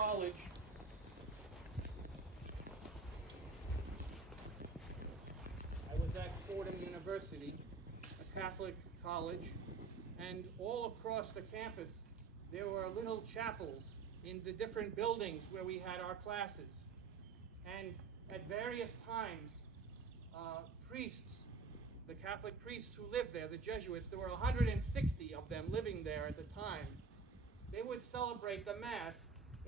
college. I was at Fordham University, a Catholic college, and all across the campus there were little chapels in the different buildings where we had our classes. And at various times, priests, the Catholic priests who lived there, the Jesuits, there were 160 of them living there at the time, they would celebrate the Mass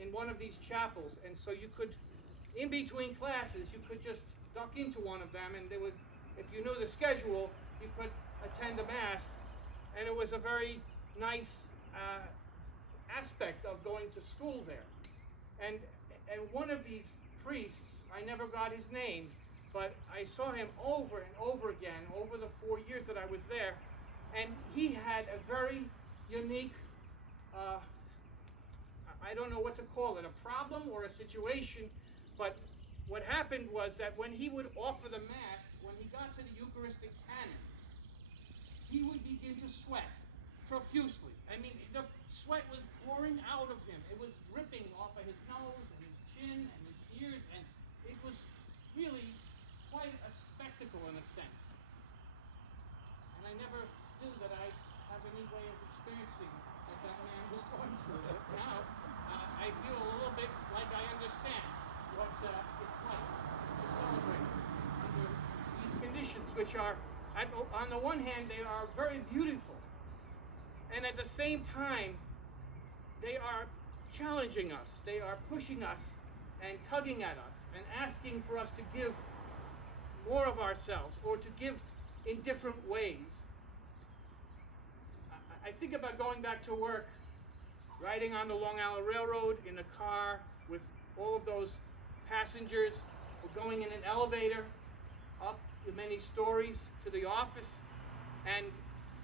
in one of these chapels. And so you could, in between classes, you could just duck into one of them, and they would, if you knew the schedule, you could attend the Mass. And it was a very nice aspect of going to school there. And one of these priests, I never got his name, but I saw him over and over again over the 4 years that I was there, and he had a very unique, I don't know what to call it, a problem or a situation, but what happened was that when he would offer the Mass, when he got to the Eucharistic canon, he would begin to sweat profusely. I mean, the sweat was pouring out of him. It was dripping off of his nose and his chin and his ears, and it was really quite a spectacle in a sense. And I never knew that I have any way of experiencing what that man was going through. But now I feel a little bit like I understand what it's like to celebrate under these conditions, which are, on the one hand, they are very beautiful, and at the same time, they are challenging us. They are pushing us and tugging at us and asking for us to give more of ourselves or to give in different ways. I think about going back to work, riding on the Long Island Railroad in a car with all of those passengers, or going in an elevator up the many stories to the office, and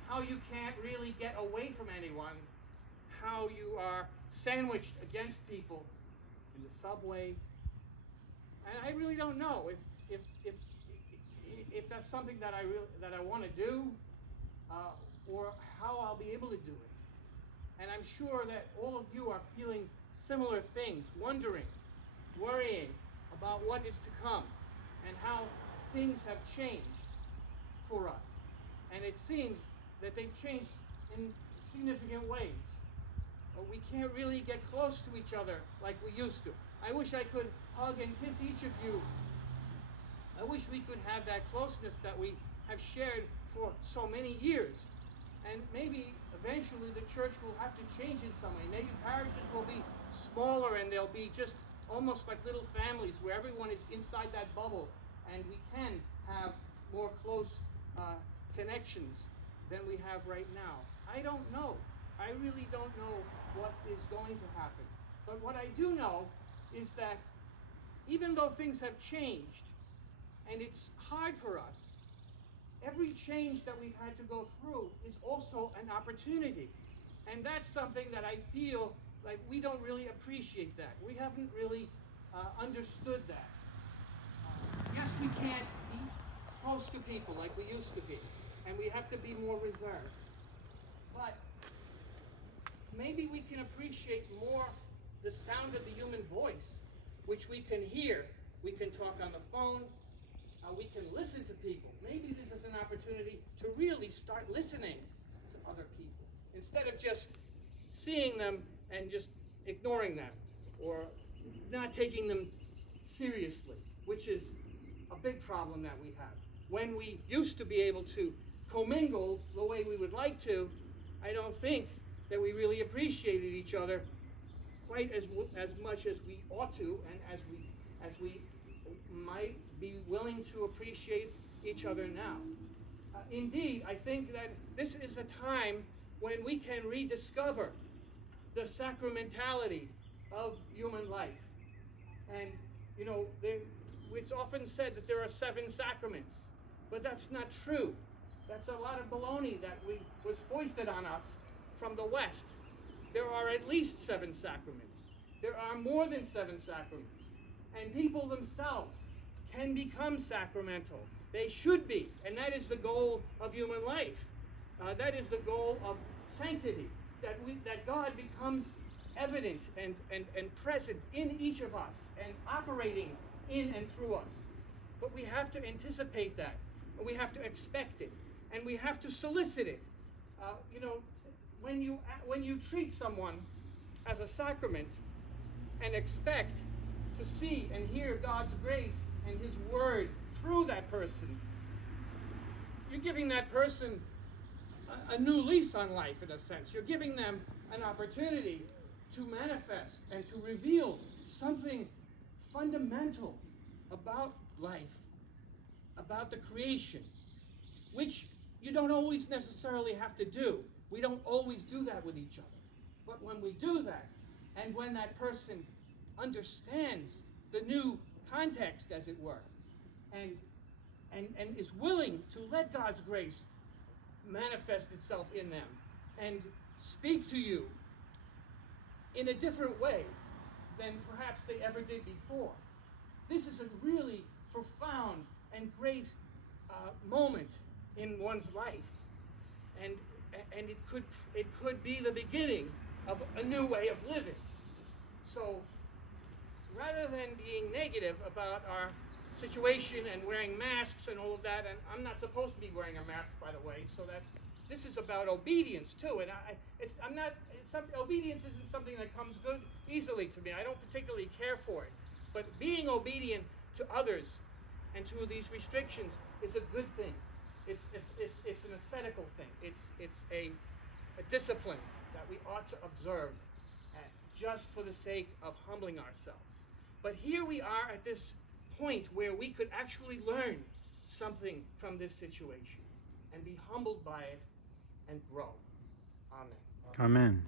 how you can't really get away from anyone, how you are sandwiched against people in the subway. And I really don't know if that's something that I want to do, or how I'll be able to do it. And I'm sure that all of you are feeling similar things, wondering, worrying about what is to come and how things have changed for us. And it seems that they've changed in significant ways. We can't really get close to each other like we used to. I wish I could hug and kiss each of you. I wish we could have that closeness that we have shared for so many years. And maybe eventually the church will have to change in some way. Maybe parishes will be smaller and they'll be just almost like little families where everyone is inside that bubble, and we can have more close connections than we have right now. I don't know. I really don't know what is going to happen. But what I do know is that even though things have changed, and it's hard for us, every change that we've had to go through is also an opportunity. And that's something that I feel like we don't really appreciate that. We haven't really understood that. Yes, we can't be close to people like we used to be, and we have to be more reserved. But maybe we can appreciate more the sound of the human voice, which we can hear. We can talk on the phone. We can listen to people. Maybe this is an opportunity to really start listening to other people instead of just seeing them and just ignoring them or not taking them seriously, which is a big problem that we have. When we used to be able to commingle the way we would like to, I don't think that we really appreciated each other quite as much as we ought to, and as we might be willing to appreciate each other now. Indeed, I think that this is a time when we can rediscover the sacramentality of human life. And, you know, it's often said that there are 7 sacraments, but that's not true. That's a lot of baloney that was foisted on us from the West. There are at least 7 sacraments. There are more than 7 sacraments. And people themselves can become sacramental. They should be. And that is the goal of human life. That is the goal of sanctity. That God becomes evident and present in each of us and operating in and through us. But we have to anticipate that, and we have to expect it, and we have to solicit it. When you treat someone as a sacrament and expect to see and hear God's grace and His Word through that person, you're giving that person a new lease on life, in a sense. You're giving them an opportunity to manifest and to reveal something fundamental about life, about the creation, which you don't always necessarily have to do. We don't always do that with each other. But when we do that, and when that person understands the new context, as it were, and is willing to let God's grace manifest itself in them and speak to you in a different way than perhaps they ever did before. This is a really profound and great moment in one's life, and it could be the beginning of a new way of living. So rather than being negative about our situation and wearing masks and all of that, and I'm not supposed to be wearing a mask, by the way, so this is about obedience too, and obedience isn't something that comes good easily to me. I don't particularly care for it, but being obedient to others and to these restrictions is a good thing. It's an ascetical thing. It's a discipline that we ought to observe just for the sake of humbling ourselves. But here we are at this point where we could actually learn something from this situation and be humbled by it and grow. Amen. Amen.